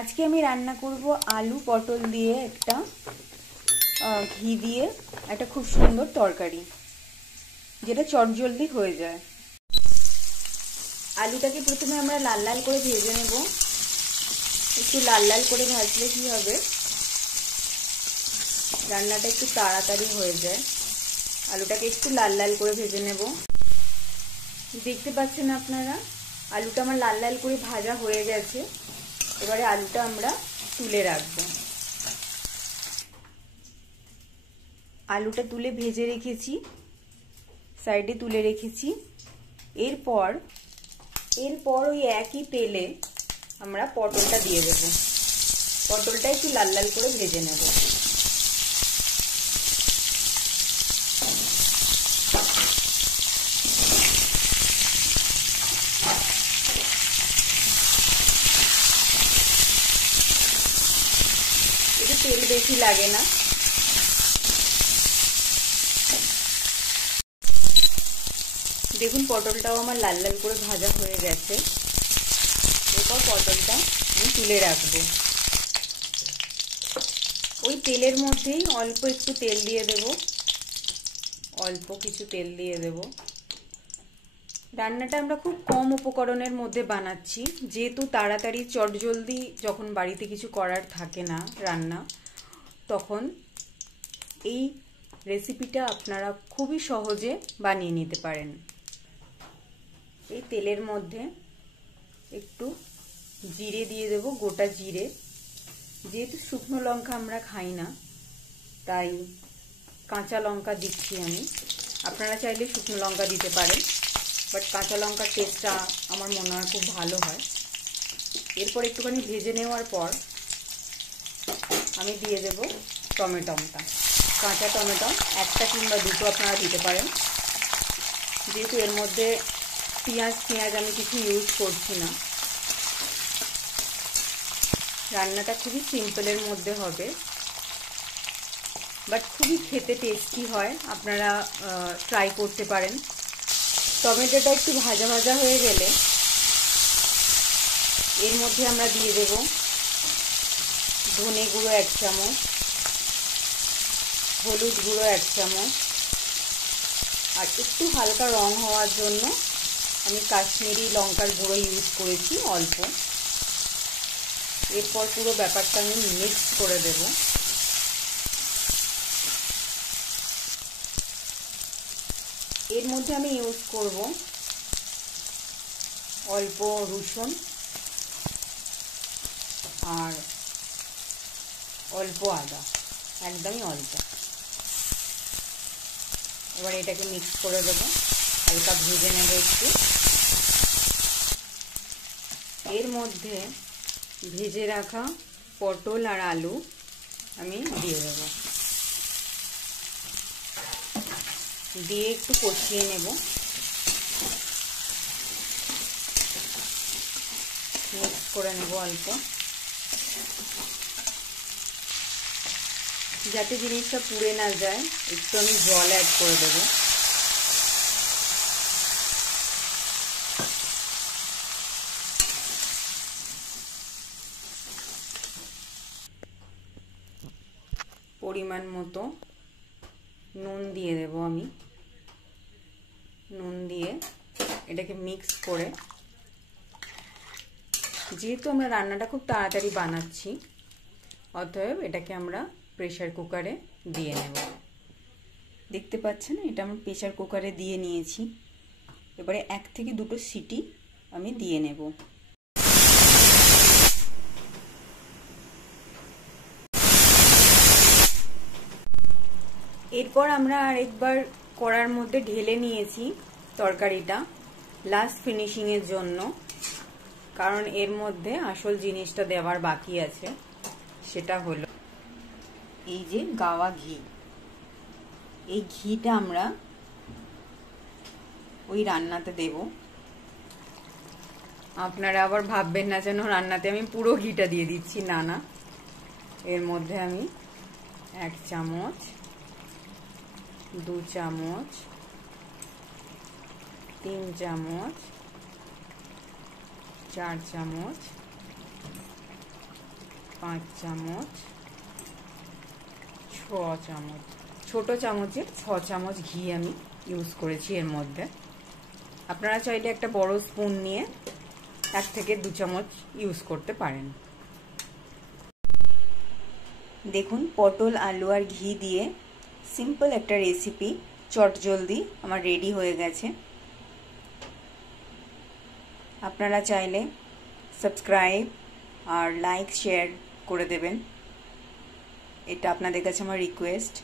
আজকে আমি রান্না করব আলু পটল দিয়ে একটা ঘি দিয়ে একটা খুব সুন্দর তরকারি, যেটা চটজলদি হয়ে যায়। আলুটাকে প্রথমে আমরা লাল লাল করে ভেজে নেব। একটু লাল লাল করে ভাজলে কি হবে, রান্নাটা একটু তাড়াতাড়ি হয়ে যায়। আলুটাকে একটু লাল লাল করে ভেজে নেব। দেখতে পাচ্ছেন আপনারা, আলুটা আমার লাল লাল করে ভাজা হয়ে গেছে। এবারে আলুটা আমরা তুলে রাখবো। আলুটা তুলে ভেজে রেখেছি, সাইডে তুলে রেখেছি। এরপর ওই একই তেলে আমরা পটলটা দিয়ে দেব। পটলটা একটু লাল লাল করে ভেজে নেব। একটু তেল বেশি লাগে না। দেখুন পটলটাও আমার লাল লাল করে ভাজা হয়ে গেছে। এরপর পটলটা আমি তুলে রাখবো। ওই তেলের মধ্যেই অল্প একটু তেল দিয়ে দেব, অল্প কিছু তেল দিয়ে দেব। রান্নাটা আমরা খুব কম উপকরণের মধ্যে বানাচ্ছি, যেহেতু তাড়াতাড়ি চটজলদি যখন বাড়িতে কিছু করার থাকে না রান্না, তখন এই রেসিপিটা আপনারা খুবই সহজে বানিয়ে নিতে পারেন। এই তেলের মধ্যে একটু জিরে দিয়ে দেব, গোটা জিরে। যেহেতু শুকনো লঙ্কা আমরা খাই না, তাই কাঁচা লঙ্কা দিচ্ছি আমি। আপনারা চাইলে শুকনো লঙ্কা দিতে পারেন, বাট কাঁচা লঙ্কার টেস্টটা আমার মনে হয় খুব ভালো হয়। এরপর একটুখানি ভেজে নেওয়ার পর আমি দিয়ে দেব টমেটোটা। কাঁচা টমেটো একটা কিংবা দুটো আপনারা দিতে পারেন। যেহেতু এর মধ্যে পেঁয়াজ আমি কিছু ইউজ করছি না, রান্নাটা খুবই সিম্পলের মধ্যে হবে, বাট খুবই খেতে টেস্টি হয়। আপনারা ট্রাই করতে পারেন। টমেটোটা একটু ভাজা ভাজা হয়ে গেলে এর মধ্যে আমরা দিয়ে দেব ধনে গুঁড়ো 1 চামচ, হলুদ গুঁড়ো 1 চামচ, আর একটু হালকা রং হওয়ার জন্য আমি কাশ্মীরি লঙ্কার গুঁড়ো ইউজ করেছি অল্প। এরপর পুরো ব্যাপারটা আমি মিক্স করে দেব। এর মধ্যে আমি ইউজ করব অল্প রসুন আর অল্প আদা, একদমই অল্প। এবার এটাকে মিক্স করে দেবো, হালকা ভেজে নেব একটু। এর মধ্যে ভেজে রাখা পটল আর আলু আমি দিয়ে দেবো, দিয়ে একটু কষিয়ে নেব। মিক্স করে নেব অল্প, যাতে জিনিসটা পুড়ে না যায়। একটু আমি জল অ্যাড করে দেব। পরিমাণ মতো নুন দিয়ে দেব আমি। নুন দিয়ে এটাকে মিক্স করে, যেহেতু আমরা রান্নাটা খুব তাড়াতাড়ি বানাচ্ছি, অতএব এটাকে আমরা প্রেসার কুকারে দিয়ে নেব। দেখতে পাচ্ছেন, এটা আমি প্রেসার কুকারে দিয়ে নিয়েছি। এবারে 1 থেকে 2টো সিটি আমি দিয়ে নেব। এরপর আমরা আরেকবার কড়ার মধ্যে ঢেলে নিয়েছি তরকারিটা লাস্ট ফিনিশিংয়ের জন্য, কারণ এর মধ্যে আসল জিনিসটা দেওয়ার বাকি আছে। সেটা হলো এই যে গাওয়া ঘি। এই ঘিটা আমরা ওই রান্নাতে দেব। আপনারা আবার ভাববেন না যেন রান্নাতে আমি পুরো ঘিটা দিয়ে দিচ্ছি, না না। এর মধ্যে আমি 1 চামচ, 2 চামচ, 3 চামচ, 4 চামচ, 5 চামচ, 6 চামচ, ছোট চামচের 6 চামচ ঘি আমি ইউজ করেছি এর মধ্যে। আপনারা চাইলে একটা বড় স্পুন নিয়ে 1 থেকে 2 চামচ ইউজ করতে পারেন। দেখুন পটল, আলু আর ঘি দিয়ে সিম্পল একটা রেসিপি চটজলদি আমার রেডি হয়ে গেছে। আপনারা চাইলে সাবস্ক্রাইব আর লাইক শেয়ার করে দেবেন, এটা আপনাদের কাছে আমার রিকোয়েস্ট।